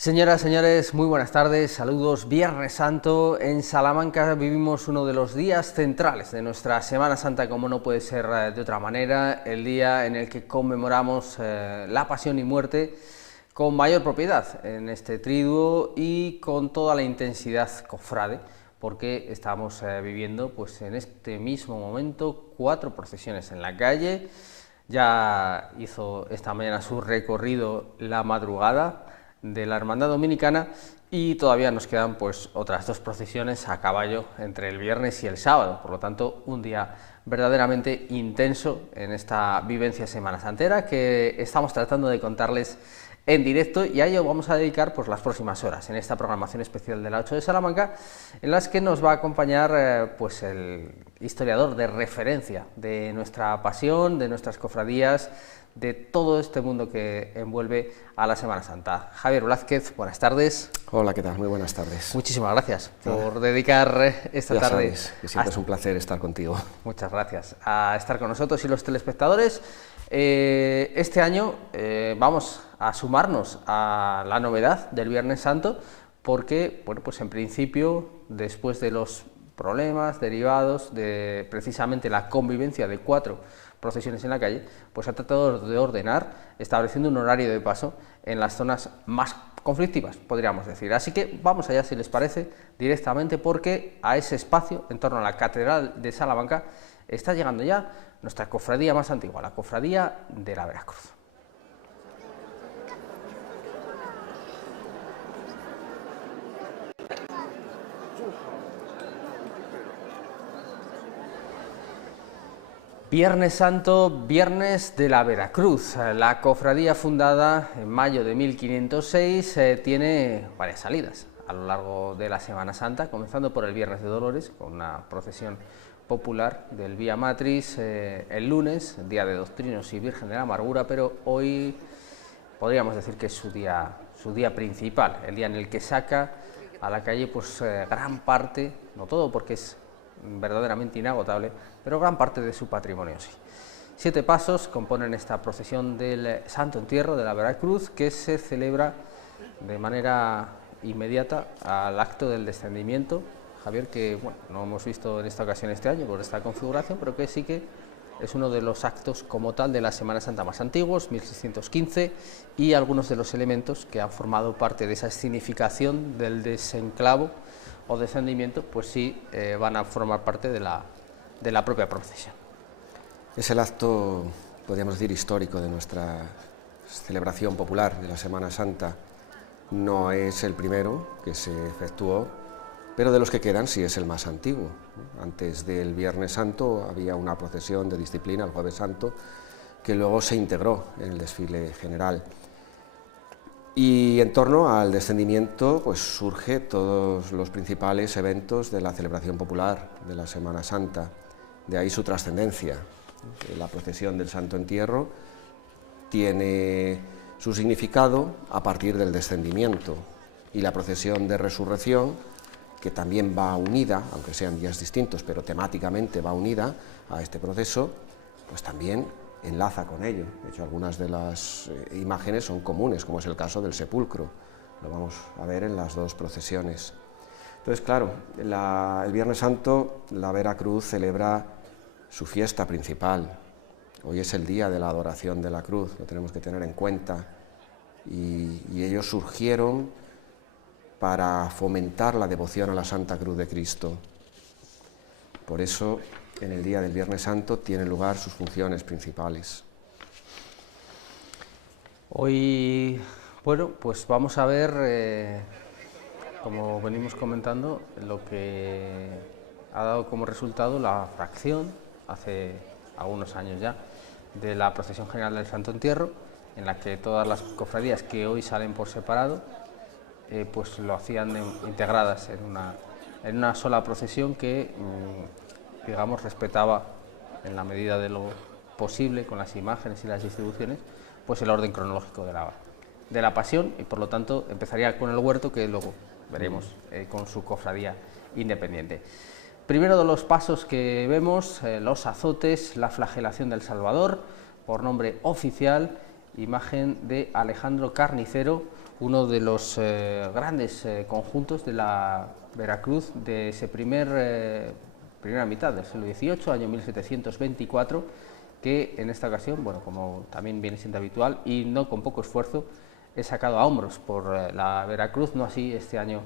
Señoras, señores, muy buenas tardes, saludos. Viernes Santo. En Salamanca vivimos uno de los días centrales de nuestra Semana Santa, como no puede ser de otra manera, el día en el que conmemoramos la pasión y muerte con mayor propiedad en este triduo y con toda la intensidad cofrade, porque estamos viviendo pues en este mismo momento 4 procesiones en la calle. Ya hizo esta mañana su recorrido la madrugada de la Hermandad Dominicana y todavía nos quedan pues otras 2 procesiones a caballo entre el viernes y el sábado, por lo tanto un día verdaderamente intenso en esta vivencia semana santera que estamos tratando de contarles en directo, y a ello vamos a dedicar pues las próximas horas en esta programación especial de la 8 de Salamanca, en las que nos va a acompañar pues el historiador de referencia de nuestra pasión, de nuestras cofradías, de todo este mundo que envuelve a la Semana Santa. Javier Blázquez, buenas tardes. Hola, ¿qué tal? Muy buenas tardes. Muchísimas gracias por dedicar esta tarde. Ya sabes que siempre es un placer estar contigo. Muchas gracias a estar con nosotros y los telespectadores. Este año vamos a sumarnos a la novedad del Viernes Santo, porque, bueno, pues en principio, después de los problemas derivados de precisamente la convivencia de 4 procesiones en la calle, pues ha tratado de ordenar, estableciendo un horario de paso en las zonas más conflictivas, podríamos decir. Así que vamos allá, si les parece, directamente, porque a ese espacio, en torno a la Catedral de Salamanca, está llegando ya nuestra cofradía más antigua, la Cofradía de la Veracruz. Viernes Santo, Viernes de la Veracruz. La cofradía, fundada en mayo de 1506, tiene varias salidas a lo largo de la Semana Santa, comenzando por el Viernes de Dolores, con una procesión popular del Vía Matris el lunes, día de Doctrinos y Virgen de la Amargura, pero hoy podríamos decir que es su día principal, el día en el que saca a la calle pues gran parte, no todo porque es verdaderamente inagotable, pero gran parte de su patrimonio sí. 7 pasos componen esta procesión del Santo Entierro de la Veracruz, que se celebra de manera inmediata al acto del descendimiento, Javier, que bueno, no hemos visto en esta ocasión este año por esta configuración, pero que sí que es uno de los actos como tal de la Semana Santa más antiguos, 1615, y algunos de los elementos que han formado parte de esa escenificación del desenclavo o descendimiento, pues sí van a formar parte de la propia procesión. Es el acto, podríamos decir, histórico de nuestra celebración popular de la Semana Santa. No es el primero que se efectuó, pero de los que quedan sí es el más antiguo. Antes del Viernes Santo había una procesión de disciplina, el Jueves Santo, que luego se integró en el desfile general. Y en torno al descendimiento pues surge todos los principales eventos de la celebración popular de la Semana Santa, de ahí su trascendencia. La procesión del Santo Entierro tiene su significado a partir del descendimiento, y la procesión de resurrección, que también va unida, aunque sean días distintos, pero temáticamente va unida a este proceso, pues también enlaza con ello. De hecho, algunas de las imágenes son comunes, como es el caso del sepulcro. Lo vamos a ver en las 2 procesiones. Entonces, claro, el Viernes Santo, la Veracruz celebra su fiesta principal. Hoy es el día de la adoración de la cruz, lo tenemos que tener en cuenta. Y ellos surgieron para fomentar la devoción a la Santa Cruz de Cristo. Por eso, en el día del Viernes Santo tienen lugar sus funciones principales. Hoy, bueno, pues vamos a ver, como venimos comentando, lo que ha dado como resultado la fracción, hace algunos años ya, de la Procesión General del Santo Entierro, en la que todas las cofradías que hoy salen por separado, pues lo hacían integradas en una sola procesión que digamos, respetaba en la medida de lo posible, con las imágenes y las distribuciones, pues el orden cronológico de la Pasión, y por lo tanto empezaría con el Huerto, que luego veremos con su cofradía independiente. Primero de los pasos que vemos, los azotes, la flagelación del Salvador, por nombre oficial, imagen de Alejandro Carnicero, uno de los grandes conjuntos de la Veracruz de ese primera mitad del siglo XVIII, año 1724, que en esta ocasión, bueno, como también viene siendo habitual y no con poco esfuerzo, he sacado a hombros por la Veracruz, no así este año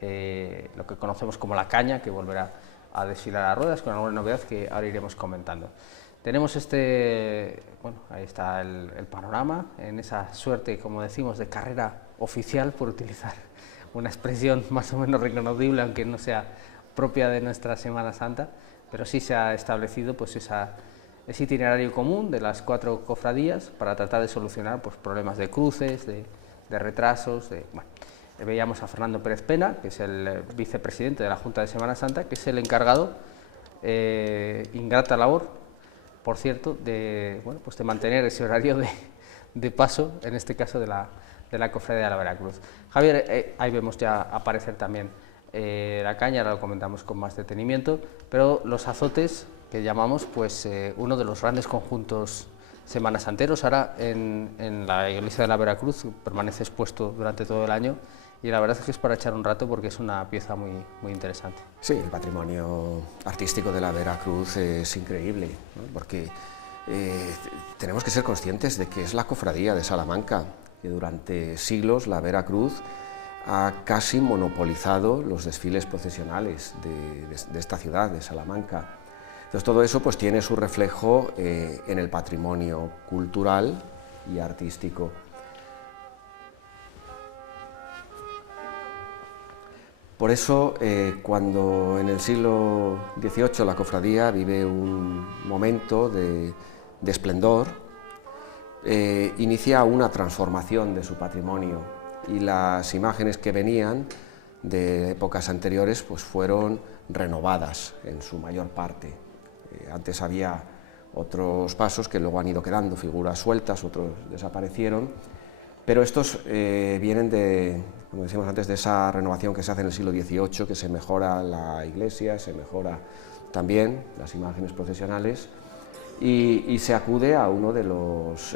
lo que conocemos como la caña, que volverá a desfilar a ruedas con alguna novedad que ahora iremos comentando. Tenemos bueno, ahí está el panorama, en esa suerte, como decimos, de carrera oficial, por utilizar una expresión más o menos reconocible, aunque no sea propia de nuestra Semana Santa, pero sí se ha establecido pues ese itinerario común de las 4 cofradías para tratar de solucionar pues, problemas de cruces, de retrasos. Bueno. Veíamos a Fernando Pérez Pena, que es el vicepresidente de la Junta de Semana Santa, que es el encargado, ingrata labor, por cierto, de mantener ese horario de paso, en este caso de la cofradía de la Veracruz. Javier, ahí vemos ya aparecer también la caña, ahora lo comentamos con más detenimiento, pero los azotes, que llamamos pues uno de los grandes conjuntos semanasanteros, ahora en la iglesia de la Veracruz permanece expuesto durante todo el año, y la verdad es que es para echar un rato porque es una pieza muy, muy interesante. Sí, el patrimonio artístico de la Veracruz es increíble, ¿no? Porque tenemos que ser conscientes de que es la cofradía de Salamanca, que durante siglos la Veracruz ha casi monopolizado los desfiles procesionales de esta ciudad, de Salamanca. Entonces todo eso pues tiene su reflejo en el patrimonio cultural y artístico. Por eso, cuando en el siglo XVIII la cofradía vive un momento de esplendor, inicia una transformación de su patrimonio, y las imágenes que venían de épocas anteriores pues fueron renovadas en su mayor parte. Antes había otros pasos que luego han ido quedando, figuras sueltas, otros desaparecieron, pero estos vienen de, como decíamos antes, de esa renovación que se hace en el siglo XVIII, que se mejora la iglesia, se mejora también las imágenes procesionales, y se acude a uno de los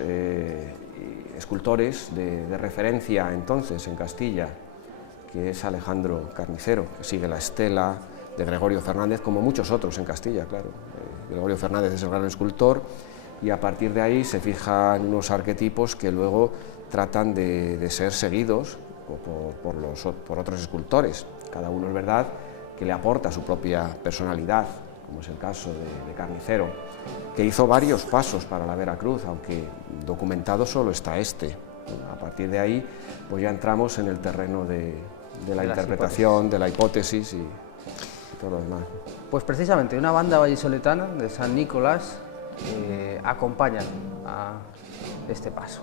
escultores de referencia entonces en Castilla, que es Alejandro Carnicero, que sigue la estela de Gregorio Fernández, como muchos otros en Castilla, claro. Gregorio Fernández es el gran escultor, y a partir de ahí se fijan unos arquetipos que luego tratan de ser seguidos por otros escultores. Cada uno es verdad que le aporta su propia personalidad, como es el caso de Carnicero, que hizo varios pasos para la Veracruz, aunque documentado solo está este. A partir de ahí pues ya entramos en el terreno de la interpretación, de la hipótesis y todo lo demás. Pues precisamente una banda vallisoletana de San Nicolás acompaña a este paso.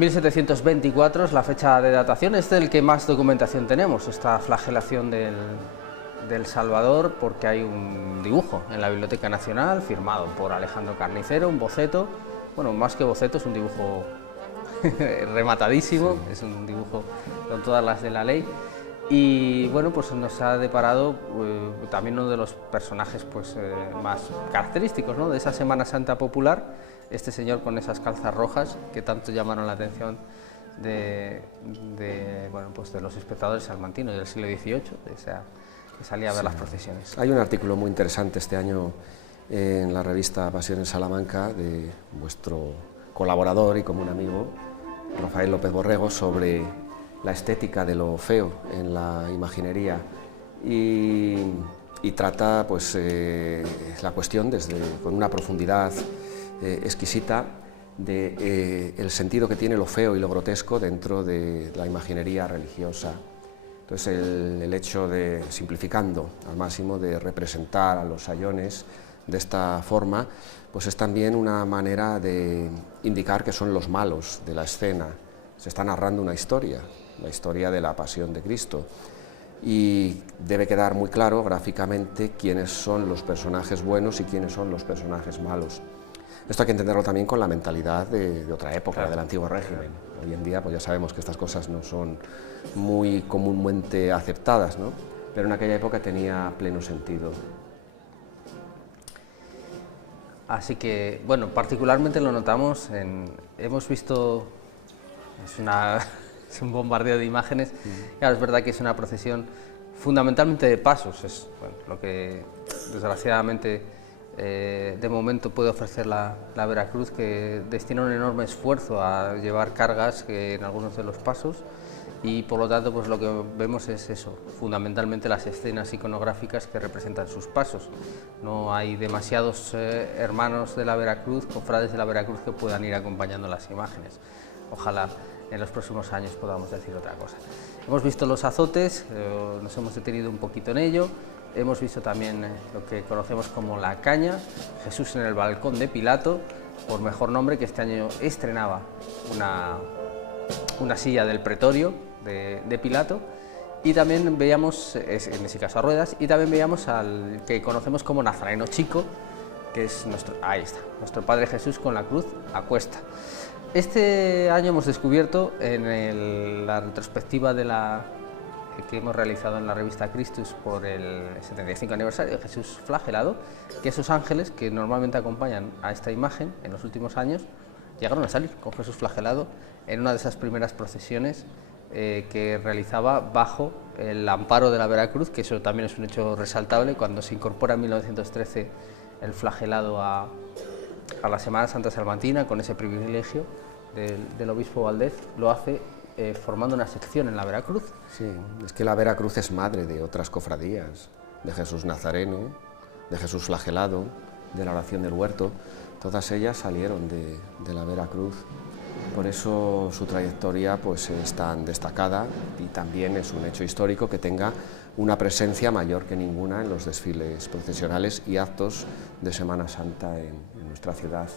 ...1724 es la fecha de datación, es del que más documentación tenemos, esta flagelación del Salvador, porque hay un dibujo en la Biblioteca Nacional firmado por Alejandro Carnicero, un boceto, bueno, más que boceto, es un dibujo rematadísimo, sí. Es un dibujo con todas las de la ley, y bueno, pues nos ha deparado también uno de los personajes pues, más característicos, ¿no?, de esa Semana Santa popular, este señor con esas calzas rojas que tanto llamaron la atención de los espectadores salmantinos del siglo XVIII, que salía a ver las procesiones. Hay un artículo muy interesante este año en la revista Pasión en Salamanca de vuestro colaborador y común amigo Rafael López Borrego sobre la estética de lo feo en la imaginería y trata pues, la cuestión con una profundidad exquisita del sentido que tiene lo feo y lo grotesco dentro de la imaginería religiosa. Entonces el hecho de, simplificando al máximo, de representar a los sayones de esta forma, pues es también una manera de indicar que son los malos de la escena. Se está narrando una historia, la historia de la pasión de Cristo, y debe quedar muy claro gráficamente quiénes son los personajes buenos y quiénes son los personajes malos. Esto hay que entenderlo también con la mentalidad de otra época, claro, del antiguo régimen. Hoy en día pues ya sabemos que estas cosas no son muy comúnmente aceptadas, ¿no? Pero en aquella época tenía pleno sentido. Así que, bueno, particularmente lo notamos, hemos visto, es un bombardeo de imágenes. Claro, es verdad que es una procesión fundamentalmente de pasos, es bueno, lo que desgraciadamente de momento puede ofrecer la Veracruz, que destina un enorme esfuerzo a llevar cargas en algunos de los pasos, y por lo tanto pues lo que vemos es eso, fundamentalmente las escenas iconográficas que representan sus pasos. No hay demasiados hermanos de la Veracruz, cofrades de la Veracruz, que puedan ir acompañando las imágenes. Ojalá en los próximos años podamos decir otra cosa. Hemos visto los azotes, nos hemos detenido un poquito en ello. Hemos visto también lo que conocemos como la caña, Jesús en el balcón de Pilato, por mejor nombre, que este año estrenaba una silla del pretorio de Pilato, y también veíamos, en ese caso a ruedas, y también veíamos al que conocemos como Nazareno Chico, que es nuestro Padre Jesús con la cruz a cuesta. Este año hemos descubierto en la retrospectiva que hemos realizado en la revista Christus por el 75 aniversario de Jesús flagelado, que esos ángeles que normalmente acompañan a esta imagen en los últimos años llegaron a salir con Jesús flagelado en una de esas primeras procesiones que realizaba bajo el amparo de la Veracruz, que eso también es un hecho resaltable. Cuando se incorpora en 1913 el flagelado a la Semana Santa Salmantina, con ese privilegio del obispo Valdez, lo hace formando una sección en la Veracruz. Sí, es que la Veracruz es madre de otras cofradías, de Jesús Nazareno, de Jesús flagelado, de la oración del huerto. Todas ellas salieron de la Veracruz. Por eso su trayectoria pues, es tan destacada, y también es un hecho histórico que tenga una presencia mayor que ninguna en los desfiles procesionales y actos de Semana Santa en nuestra ciudad.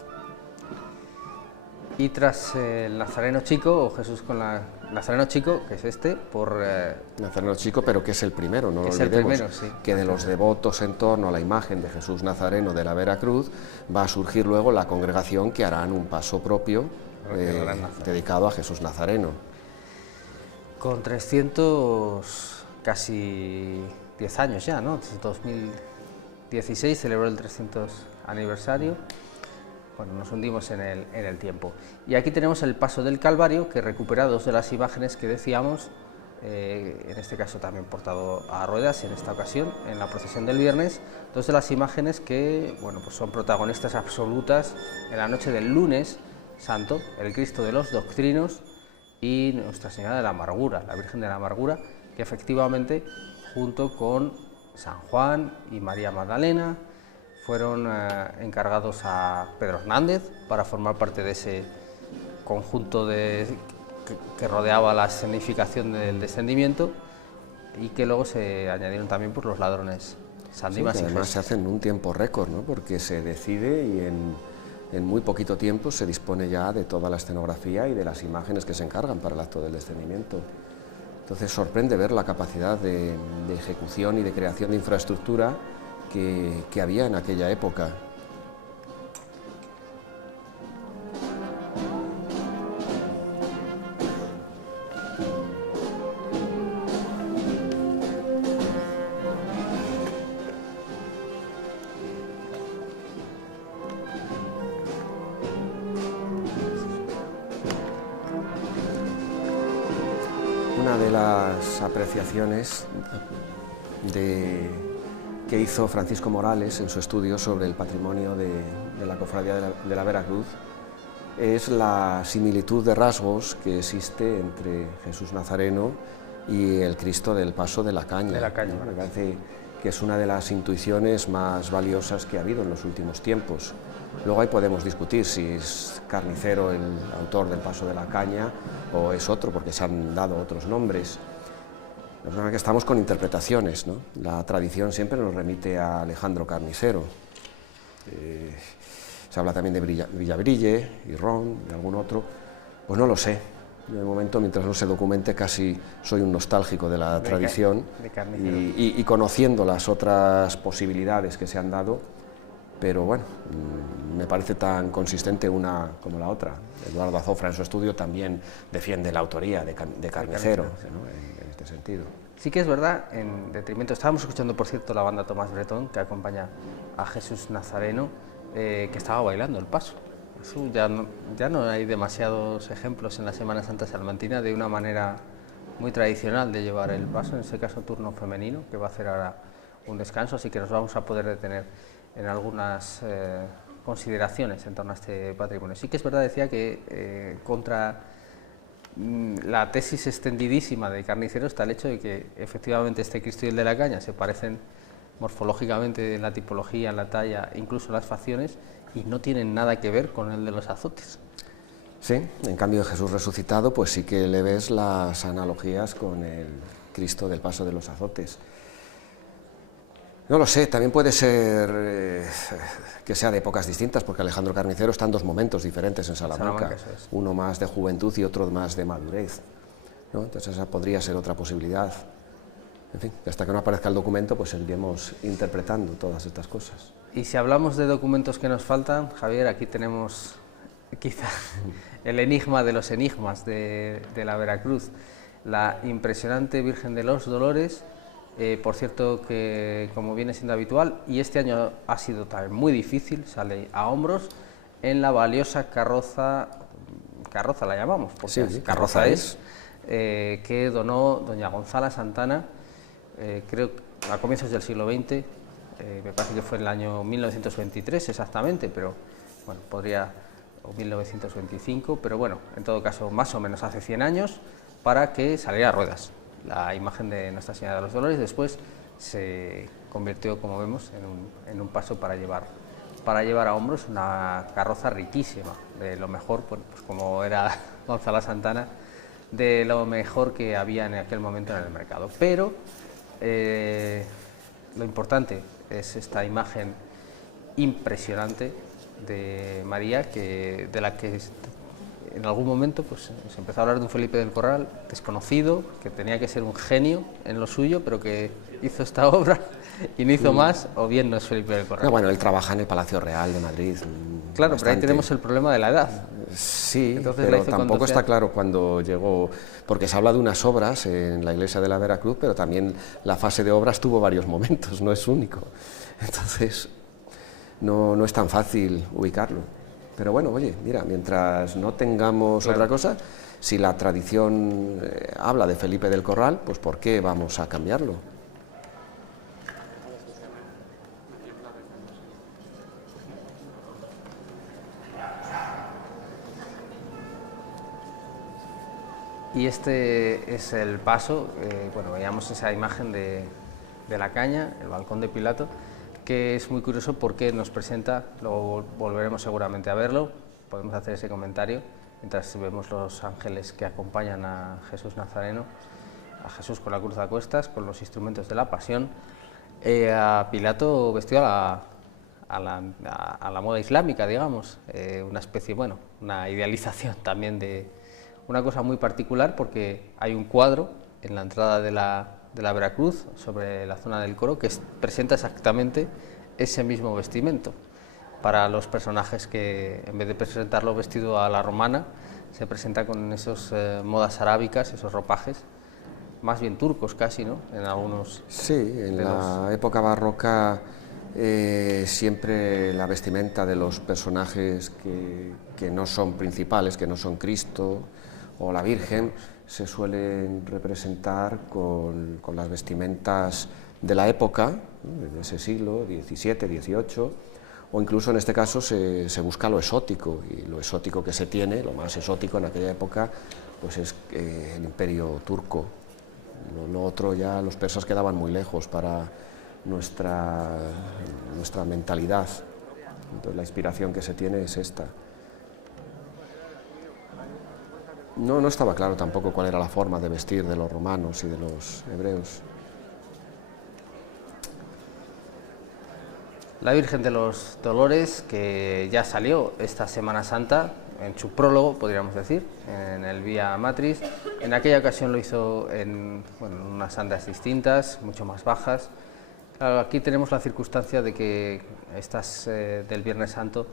Y tras el Nazareno Chico, o Jesús con Nazareno Chico, que es Nazareno Chico, pero que es el primero, no lo olvidemos, el primero, sí, que de los devotos en torno a la imagen de Jesús Nazareno de la Veracruz va a surgir luego la congregación que harán un paso propio dedicado a Jesús Nazareno. Con 300, casi 10 años ya, ¿no? Desde 2016 celebró el 300 aniversario. Bueno, nos hundimos en el tiempo. Y aquí tenemos el paso del Calvario, que recupera dos de las imágenes que decíamos, en este caso también portado a ruedas, en esta ocasión, en la procesión del viernes, dos de las imágenes que, bueno, pues son protagonistas absolutas en la noche del lunes santo, el Cristo de los Doctrinos y Nuestra Señora de la Amargura, la Virgen de la Amargura, que efectivamente, junto con San Juan y María Magdalena, fueron encargados a Pedro Hernández para formar parte de ese conjunto que rodeaba la escenificación del descendimiento, y que luego se añadieron también por los ladrones Sandimas. Sí, además se hace en un tiempo récord, ¿no? Porque se decide y en muy poquito tiempo se dispone ya de toda la escenografía y de las imágenes que se encargan para el acto del descendimiento. Entonces sorprende ver la capacidad de ejecución y de creación de infraestructura que había en aquella época. Una de las apreciaciones que hizo Francisco Morales en su estudio sobre el patrimonio de la Cofradía de la Veracruz es la similitud de rasgos que existe entre Jesús Nazareno y el Cristo del Paso de la Caña. Me parece que es una de las intuiciones más valiosas que ha habido en los últimos tiempos. Luego ahí podemos discutir si es Carnicero el autor del Paso de la Caña o es otro, porque se han dado otros nombres. La verdad es que estamos con interpretaciones, ¿no? La tradición siempre nos remite a Alejandro Carnicero. Se habla también de Villabrille y Ron, de algún otro, pues no lo sé. Yo de momento, mientras no se documente, casi soy un nostálgico de la tradición y conociendo las otras posibilidades que se han dado, pero bueno, me parece tan consistente una como la otra. Eduardo Azofra en su estudio también defiende la autoría de Carnicero, ¿no? En este sentido. Sí que es verdad, en detrimento, estábamos escuchando por cierto la banda Tomás Bretón, que acompaña a Jesús Nazareno, que estaba bailando el paso. Eso ya no hay demasiados ejemplos en la Semana Santa salmantina de una manera muy tradicional de llevar el paso, en este caso turno femenino, que va a hacer ahora un descanso, así que nos vamos a poder detener en algunas consideraciones en torno a este patrimonio. Sí que es verdad, decía que contra la tesis extendidísima de Carnicero está el hecho de que efectivamente este Cristo y el de la Caña se parecen morfológicamente en la tipología, en la talla, incluso las facciones, y no tienen nada que ver con el de los azotes. Sí, en cambio de Jesús resucitado, pues sí que le ves las analogías con el Cristo del Paso de los Azotes. No lo sé, también puede ser que sea de épocas distintas, porque Alejandro Carnicero está en dos momentos diferentes en Salamanca, uno más de juventud y otro más de madurez, ¿no? Entonces esa podría ser otra posibilidad. En fin, hasta que no aparezca el documento, pues seguiremos interpretando todas estas cosas. Y si hablamos de documentos que nos faltan, Javier, aquí tenemos quizá el enigma de los enigmas de la Veracruz, la impresionante Virgen de los Dolores, por cierto que, como viene siendo habitual, y este año ha sido también muy difícil, sale a hombros en la valiosa carroza la llamamos, porque sí, carroza es, que donó doña Gonzala Santana, creo a comienzos del siglo XX, me parece que fue en el año 1923 exactamente, pero bueno, o 1925, pero bueno, en todo caso más o menos hace 100 años, para que saliera a ruedas. La imagen de Nuestra Señora de los Dolores después se convirtió, como vemos, en un paso para llevar a hombros una carroza riquísima, de lo mejor, pues como era Gonzala Santana, de lo mejor que había en aquel momento en el mercado. Pero lo importante es esta imagen impresionante de María, de la que en algún momento pues, se empezó a hablar de un Felipe del Corral desconocido, que tenía que ser un genio en lo suyo, pero que hizo esta obra y no hizo más, o bien no es Felipe del Corral. No, bueno, él trabaja en el Palacio Real de Madrid. Claro, bastante. Pero ahí tenemos el problema de la edad. Sí, entonces, pero tampoco está claro cuando llegó, porque se habla de unas obras en la iglesia de la Veracruz, pero también la fase de obras tuvo varios momentos, no es único. Entonces, no es tan fácil ubicarlo. Pero bueno, oye, mira, mientras no tengamos otra cosa, si la tradición habla de Felipe del Corral, pues ¿por qué vamos a cambiarlo? Y este es el paso, bueno, veíamos esa imagen de la Caña, el balcón de Pilato, que es muy curioso porque nos presenta, luego volveremos seguramente a verlo, podemos hacer ese comentario, mientras vemos los ángeles que acompañan a Jesús Nazareno, a Jesús con la cruz a cuestas, con los instrumentos de la pasión, a Pilato vestido a la moda islámica, digamos, una especie, bueno, una idealización también de una cosa muy particular, porque hay un cuadro en la entrada de la Veracruz, sobre la zona del coro, que presenta exactamente ese mismo vestimento para los personajes que, en vez de presentarlo vestido a la romana, se presenta con esos modas arábicas, esos ropajes, más bien turcos casi, ¿no? En algunos... Sí, en la época barroca siempre la vestimenta de los personajes que no son principales, que no son Cristo o la Virgen, se suelen representar con las vestimentas de la época, de ese siglo, XVII, XVIII, o incluso en este caso se busca lo exótico, y lo exótico que se tiene, lo más exótico en aquella época, pues es el imperio turco. Lo otro ya los persas quedaban muy lejos para nuestra mentalidad. Entonces la inspiración que se tiene es esta. No estaba claro tampoco cuál era la forma de vestir de los romanos y de los hebreos. La Virgen de los Dolores, que ya salió esta Semana Santa, en su prólogo, podríamos decir, en el Vía Matriz. En aquella ocasión lo hizo en unas andas distintas, mucho más bajas. Claro, aquí tenemos la circunstancia de que estas del Viernes Santo,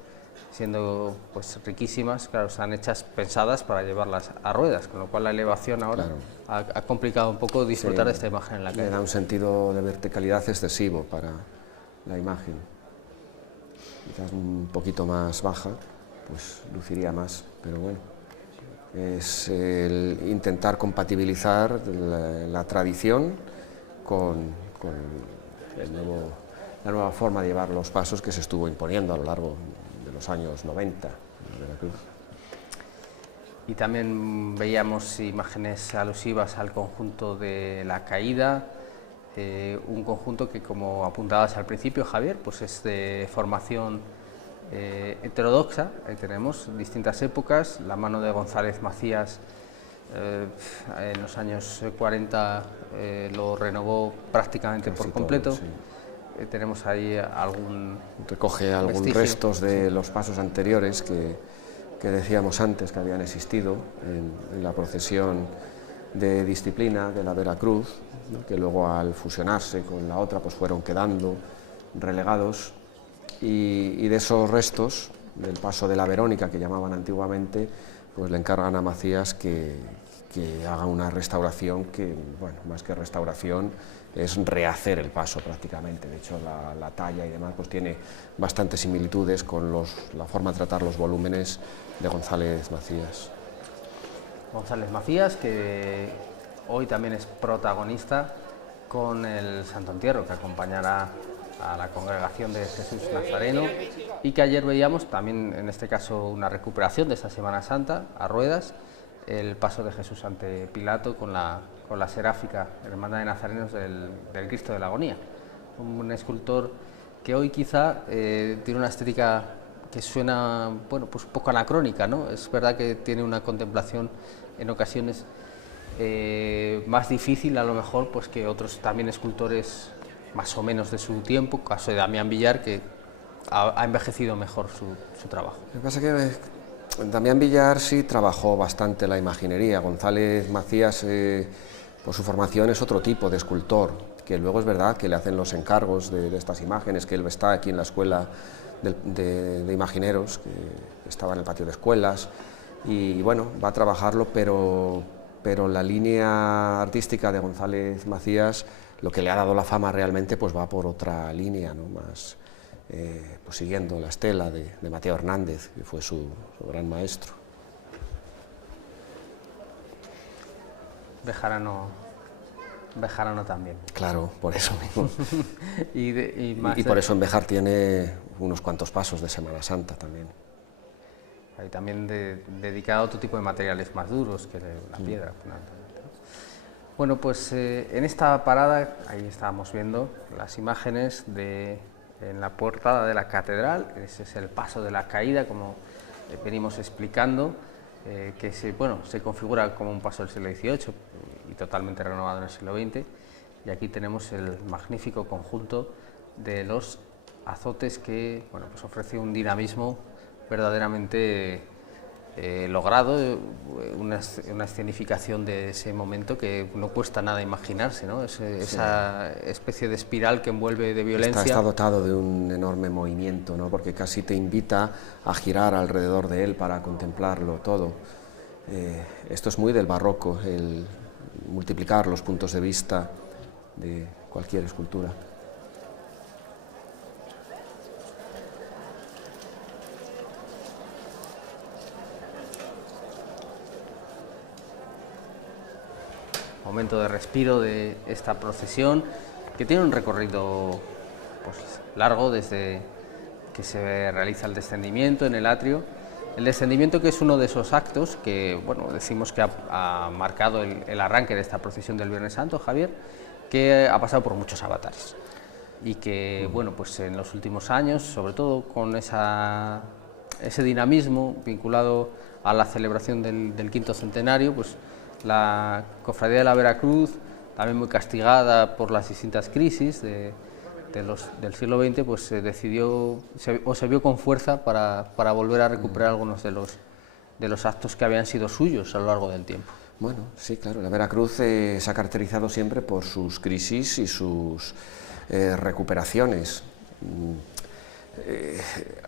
siendo pues riquísimas, claro, están hechas pensadas para llevarlas a ruedas, con lo cual la elevación ahora ha complicado un poco disfrutar de esta imagen en la calle. Le da un sentido de verticalidad excesivo para la imagen. Quizás un poquito más baja, pues luciría más, pero bueno, es el intentar compatibilizar la tradición con la nueva forma de llevar los pasos que se estuvo imponiendo a lo largo de los años 90 en Veracruz. Y también veíamos imágenes alusivas al conjunto de la caída, un conjunto que, como apuntabas al principio, Javier, pues es de formación heterodoxa. Ahí tenemos distintas épocas, la mano de González Macías en los años 40 lo renovó prácticamente por completo. Sí. Tenemos ahí algún... Recoge algún restos de los pasos anteriores que decíamos antes que habían existido en la procesión de disciplina de la Veracruz, ¿no? Que luego al fusionarse con la otra pues fueron quedando relegados, y de esos restos del paso de la Verónica, que llamaban antiguamente, pues le encargan a Macías que haga una restauración que, bueno, más que restauración, es rehacer el paso prácticamente. De hecho, la talla y demás pues tiene bastantes similitudes con la forma de tratar los volúmenes de González Macías. González Macías, que hoy también es protagonista con el Santo Entierro, que acompañará a la congregación de Jesús Nazareno, y que ayer veíamos también, en este caso, una recuperación de esta Semana Santa a ruedas, el paso de Jesús ante Pilato con la seráfica Hermandad de Nazarenos del Cristo de la Agonía. Un escultor que hoy quizá tiene una estética que suena, bueno, pues un poco anacrónica, ¿no? Es verdad que tiene una contemplación en ocasiones más difícil, a lo mejor, pues que otros también escultores más o menos de su tiempo, caso de Damián Villar, que ha envejecido mejor su trabajo. Lo que pasa es que Damián Villar sí trabajó bastante la imaginería. González Macías, por su formación, es otro tipo de escultor, que luego es verdad que le hacen los encargos de estas imágenes, que él está aquí en la escuela de imagineros, que estaba en el patio de escuelas, y bueno, va a trabajarlo, pero la línea artística de González Macías, lo que le ha dado la fama realmente, pues va por otra línea, ¿no? Más pues siguiendo la estela de Mateo Hernández, que fue su gran maestro. Bejarano también. Claro, por eso mismo. y por eso en Béjar tiene unos cuantos pasos de Semana Santa también. Hay también dedicado a otro tipo de materiales más duros que la piedra, fundamentalmente. Bueno, pues en esta parada, ahí estábamos viendo las imágenes en la portada de la catedral. Ese es el paso de la caída, como venimos explicando, que se configura como un paso del siglo XVIII y totalmente renovado en el siglo XX. Y aquí tenemos el magnífico conjunto de los azotes que, bueno, pues ofrece un dinamismo verdaderamente logrado, una escenificación de ese momento que no cuesta nada imaginarse, ¿no? Esa especie de espiral que envuelve de violencia. Está dotado de un enorme movimiento, ¿no? Porque casi te invita a girar alrededor de él para contemplarlo todo. Esto es muy del barroco, el multiplicar los puntos de vista de cualquier escultura. Momento de respiro de esta procesión que tiene un recorrido pues, largo desde que se realiza el descendimiento en el atrio. El descendimiento, que es uno de esos actos que, bueno, decimos que ha marcado el arranque de esta procesión del Viernes Santo, Javier, que ha pasado por muchos avatares y que, bueno, pues en los últimos años, sobre todo con ese dinamismo vinculado a la celebración del quinto centenario, pues la Cofradía de la Veracruz, también muy castigada por las distintas crisis del siglo XX, pues se decidió se vio con fuerza para volver a recuperar algunos de los actos que habían sido suyos a lo largo del tiempo. Bueno, sí, claro, la Veracruz se ha caracterizado siempre por sus crisis y sus recuperaciones.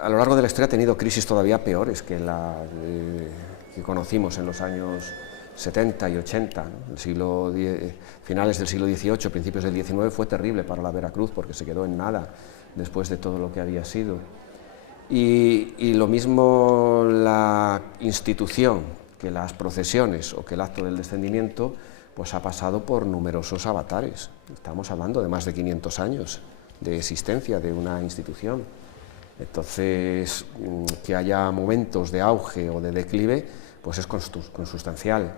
A lo largo de la historia ha tenido crisis todavía peores que la que conocimos en los años 70 y 80, ¿no? Finales del siglo XVIII, principios del XIX, fue terrible para la Veracruz porque se quedó en nada después de todo lo que había sido. Y lo mismo la institución que las procesiones o que el acto del descendimiento, pues ha pasado por numerosos avatares. Estamos hablando de más de 500 años de existencia de una institución. Entonces, que haya momentos de auge o de declive, pues es consustancial.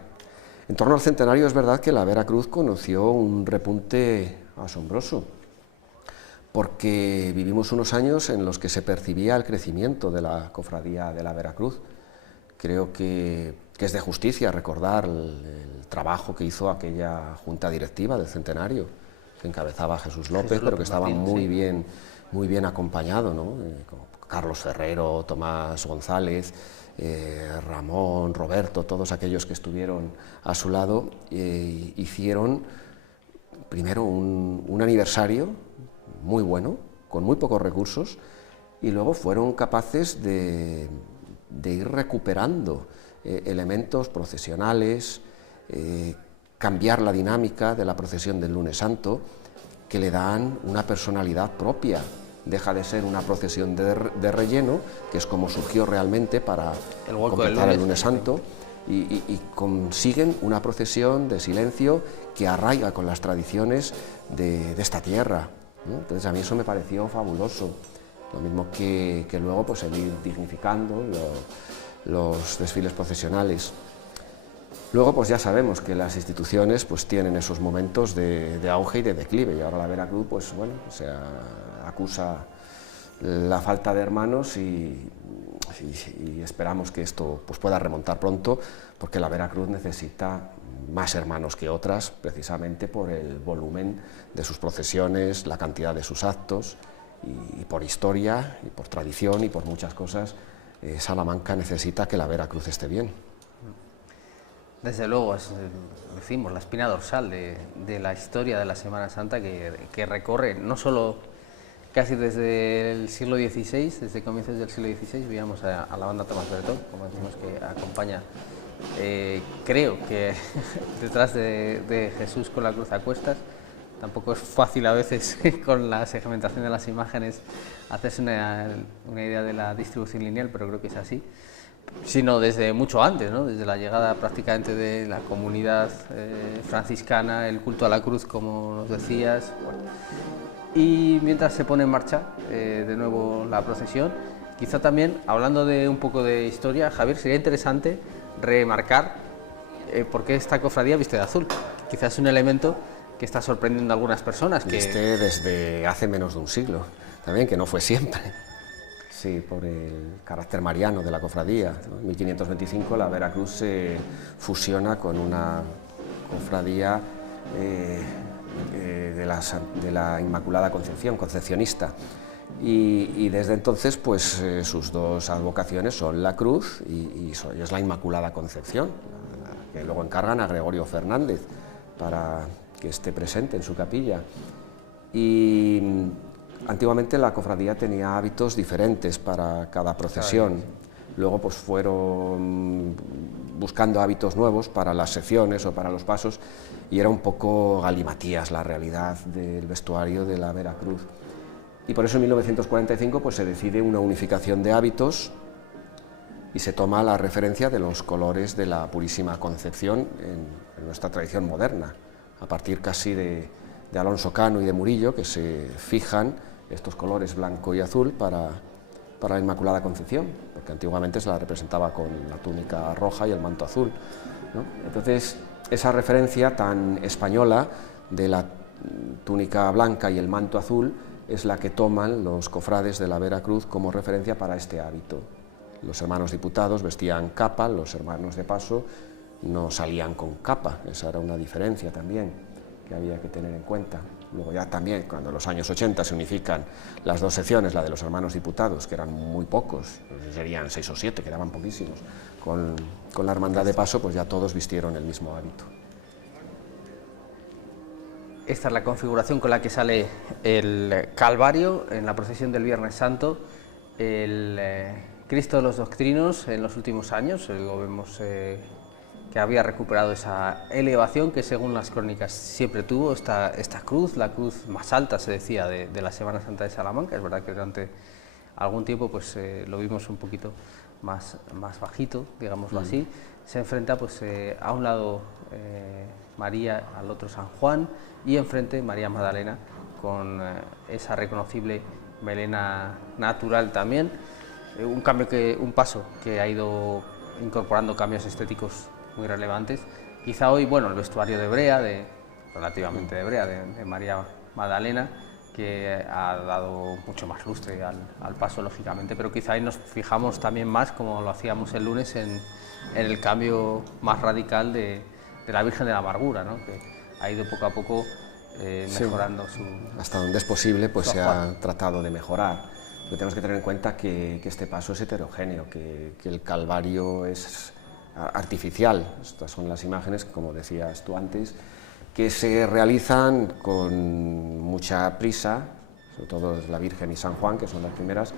En torno al centenario es verdad que la Veracruz conoció un repunte asombroso, porque vivimos unos años en los que se percibía el crecimiento de la Cofradía de la Veracruz. Creo que es de justicia recordar el trabajo que hizo aquella junta directiva del centenario, que encabezaba Jesús López, pero que estaba muy bien acompañado, ¿no? Carlos Ferrero, Tomás González, Ramón, Roberto, todos aquellos que estuvieron a su lado, hicieron primero un aniversario muy bueno, con muy pocos recursos, y luego fueron capaces de ir recuperando elementos procesionales, cambiar la dinámica de la procesión del Lunes Santo, que le dan una personalidad propia. Deja de ser una procesión de relleno, que es como surgió realmente para completar el Lunes Santo, y consiguen una procesión de silencio que arraiga con las tradiciones de esta tierra, ¿no? Entonces a mí eso me pareció fabuloso, lo mismo que luego pues el ir dignificando los desfiles procesionales. Luego pues ya sabemos que las instituciones pues tienen esos momentos de auge y de declive, y ahora la Veracruz pues bueno, se acusa la falta de hermanos y esperamos que esto pues pueda remontar pronto, porque la Veracruz necesita más hermanos que otras, precisamente por el volumen de sus procesiones, la cantidad de sus actos, y por historia, y por tradición, y por muchas cosas, Salamanca necesita que la Veracruz esté bien. Desde luego, decimos, la espina dorsal de la historia de la Semana Santa, que recorre no solo casi desde el siglo XVI, desde comienzos del siglo XVI, veíamos a la banda Tomás Bretón, como decimos, que acompaña, creo que detrás de Jesús con la cruz a cuestas. Tampoco es fácil a veces con la segmentación de las imágenes hacerse una idea de la distribución lineal, pero creo que es así, sino desde mucho antes, ¿no? Desde la llegada prácticamente de la comunidad franciscana, el culto a la cruz, como nos decías. Bueno. Y mientras se pone en marcha de nuevo la procesión, quizá también, hablando de un poco de historia, Javier, sería interesante remarcar por qué esta cofradía viste de azul. Quizás es un elemento que está sorprendiendo a algunas personas. Viste desde hace menos de un siglo, también, que no fue siempre. Sí, por el carácter mariano de la cofradía, ¿no? En 1525 la Veracruz se fusiona con una cofradía de la Inmaculada Concepción, concepcionista, y desde entonces pues sus dos advocaciones son la cruz y es la Inmaculada Concepción, que luego encargan a Gregorio Fernández para que esté presente en su capilla. Y antiguamente la cofradía tenía hábitos diferentes para cada procesión. Luego pues fueron buscando hábitos nuevos para las secciones o para los pasos, y era un poco galimatías la realidad del vestuario de la Veracruz. Y por eso en 1945 pues se decide una unificación de hábitos y se toma la referencia de los colores de la Purísima Concepción en nuestra tradición moderna, a partir casi de de Alonso Cano y de Murillo, que se fijan estos colores blanco y azul para la Inmaculada Concepción, porque antiguamente se la representaba con la túnica roja y el manto azul, ¿no? Entonces, esa referencia tan española de la túnica blanca y el manto azul es la que toman los cofrades de la Veracruz como referencia para este hábito. Los hermanos diputados vestían capa, los hermanos de paso no salían con capa, esa era una diferencia también que había que tener en cuenta. Luego ya también, cuando en los años 80 se unifican las dos secciones, la de los hermanos diputados, que eran muy pocos, serían 6 o 7, quedaban poquísimos, con la hermandad de paso, pues ya todos vistieron el mismo hábito. Esta es la configuración con la que sale el Calvario en la procesión del Viernes Santo. El Cristo de los Doctrinos en los últimos años, lo vemos que había recuperado esa elevación que según las crónicas siempre tuvo, esta cruz, la cruz más alta, se decía, de la Semana Santa de Salamanca. Es verdad que durante algún tiempo pues, lo vimos un poquito más bajito, digámoslo así. Se enfrenta pues, a un lado María, al otro San Juan, y enfrente María Magdalena con esa reconocible melena natural también. Un paso que ha ido incorporando cambios estéticos muy relevantes. Quizá hoy, bueno, el vestuario de brea, relativamente de brea, de María Magdalena, que ha dado mucho más lustre al paso, lógicamente, pero quizá ahí nos fijamos también más, como lo hacíamos el lunes, en el cambio más radical de la Virgen de la Amargura, ¿no? Que ha ido poco a poco mejorando su... Hasta donde es posible, pues se ha tratado de mejorar. Pero tenemos que tener en cuenta que este paso es heterogéneo, que el Calvario es artificial. Estas son las imágenes, como decías tú antes, que se realizan con mucha prisa, sobre todo la Virgen y San Juan, que son las primeras,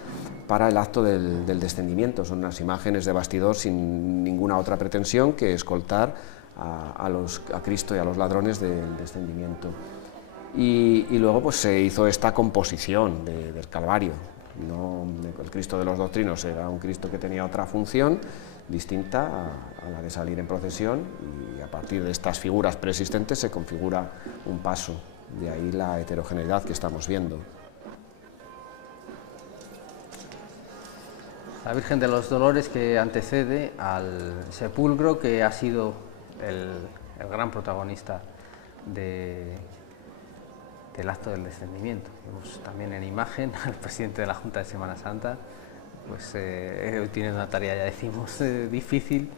para el acto del descendimiento. Son unas imágenes de bastidor sin ninguna otra pretensión que escoltar a Cristo y a los ladrones del descendimiento. Y luego pues se hizo esta composición del Calvario. No, el Cristo de los Doctrinos era un Cristo que tenía otra función distinta a la de salir en procesión, y a partir de estas figuras preexistentes se configura un paso, de ahí la heterogeneidad que estamos viendo. La Virgen de los Dolores, que antecede al sepulcro, que ha sido el gran protagonista del acto del descendimiento. Vemos también en imagen al presidente de la Junta de Semana Santa, pues hoy tiene una tarea, ya decimos, difícil,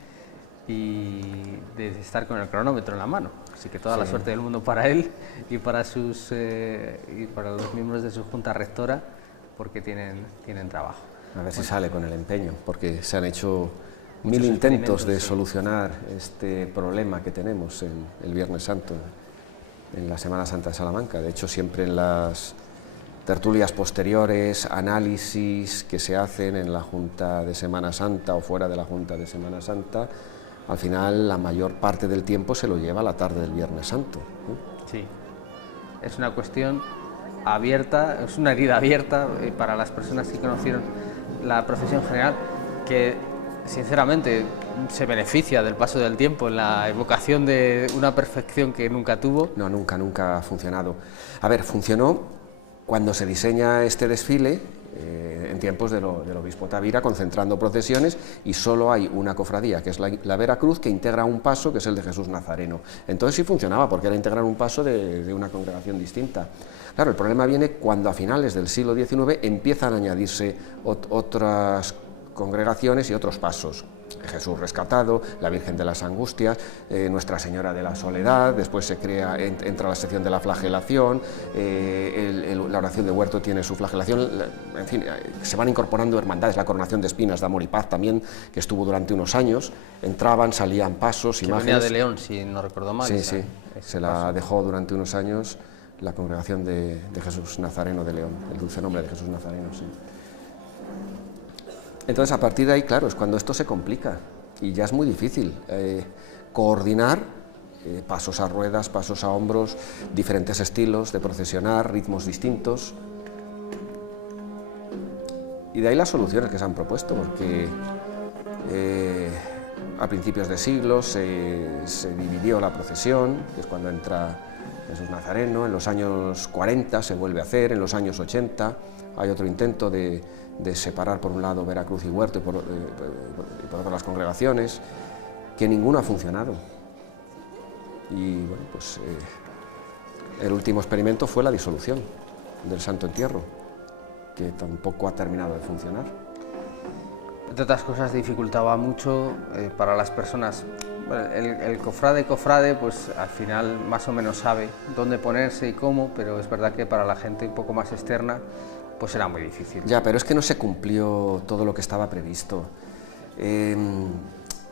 y de estar con el cronómetro en la mano. Así que toda la suerte del mundo para él y para los miembros de su Junta Rectora, porque tienen trabajo. A ver si sale con el empeño, porque se han hecho 1000 intentos de solucionar este problema que tenemos en el Viernes Santo, en la Semana Santa de Salamanca. De hecho, siempre en las tertulias posteriores, análisis que se hacen en la Junta de Semana Santa o fuera de la Junta de Semana Santa, al final la mayor parte del tiempo se lo lleva la tarde del Viernes Santo. Sí, es una cuestión abierta, es una herida abierta para las personas que conocieron la procesión general, que sinceramente se beneficia del paso del tiempo en la evocación de una perfección que nunca tuvo. No, nunca ha funcionado. A ver, funcionó cuando se diseña este desfile en tiempos del obispo Tavira, concentrando procesiones, y solo hay una cofradía, que es la Veracruz, que integra un paso, que es el de Jesús Nazareno. Entonces sí funcionaba, porque era integrar un paso de una congregación distinta. Claro, el problema viene cuando a finales del siglo XIX empiezan a añadirse otras congregaciones y otros pasos. Jesús rescatado, la Virgen de las Angustias, Nuestra Señora de la Soledad, después se entra la sección de la flagelación, la oración de Huerto tiene su flagelación, en fin, se van incorporando hermandades, la Coronación de Espinas de Amor y Paz también, que estuvo durante unos años, entraban, salían pasos, imágenes. Venía de León, si no recuerdo mal. Sí, se la dejó durante unos años la congregación de Jesús Nazareno de León, el dulce nombre de Jesús Nazareno, sí. Entonces, a partir de ahí, claro, es cuando esto se complica y ya es muy difícil coordinar pasos a ruedas, pasos a hombros, diferentes estilos de procesionar, ritmos distintos. Y de ahí las soluciones que se han propuesto, porque a principios de siglo se dividió la procesión, que es cuando entra Jesús Nazareno. En los años 40 se vuelve a hacer, en los años 80 hay otro intento de separar por un lado Veracruz y Huerto y por otro las congregaciones, que ninguno ha funcionado. Y bueno, pues el último experimento fue la disolución del Santo Entierro, que tampoco ha terminado de funcionar. Entre otras cosas, dificultaba mucho para las personas. Bueno, el cofrade, pues al final más o menos sabe dónde ponerse y cómo, pero es verdad que para la gente un poco más externa, pues era muy difícil. Ya, pero es que no se cumplió todo lo que estaba previsto.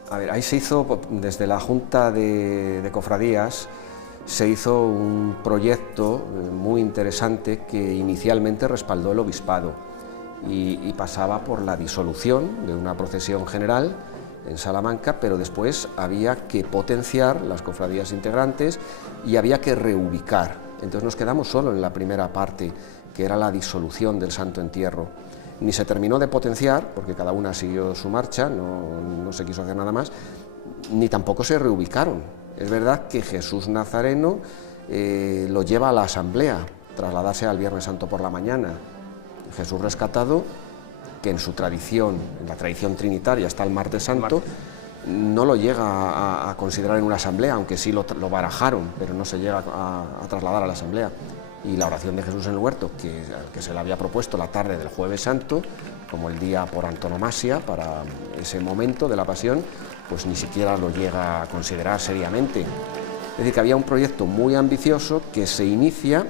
A ver, ahí se hizo, desde la Junta de Cofradías, se hizo un proyecto muy interesante que inicialmente respaldó el obispado y pasaba por la disolución de una procesión general en Salamanca, pero después había que potenciar las cofradías integrantes y había que reubicar. Entonces nos quedamos solo en la primera parte, que era la disolución del Santo Entierro. Ni se terminó de potenciar, porque cada una siguió su marcha, no se quiso hacer nada más, ni tampoco se reubicaron. Es verdad que Jesús Nazareno lo lleva a la asamblea, trasladarse al Viernes Santo por la mañana. Jesús rescatado, que en su tradición, en la tradición trinitaria, está el Martes Santo, no lo llega a considerar en una asamblea, aunque sí lo barajaron, pero no se llega a trasladar a la asamblea. Y la oración de Jesús en el huerto, que se le había propuesto la tarde del Jueves Santo, como el día por antonomasia para ese momento de la pasión, pues ni siquiera lo llega a considerar seriamente. Es decir, que había un proyecto muy ambicioso que se inicia,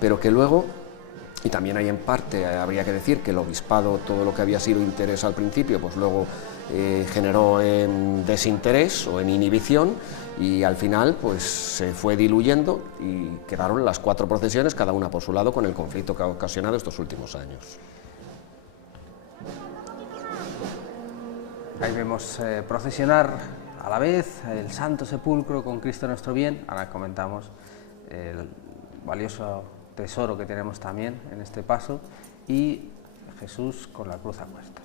pero que luego, y también hay en parte, habría que decir que el obispado, todo lo que había sido interés al principio, pues luego generó en desinterés o en inhibición, y al final pues se fue diluyendo y quedaron las 4 procesiones, cada una por su lado, con el conflicto que ha ocasionado estos últimos años. Ahí vemos procesionar a la vez el Santo Sepulcro con Cristo nuestro bien. Ahora comentamos el valioso tesoro que tenemos también en este paso, y Jesús con la cruz a cuestas.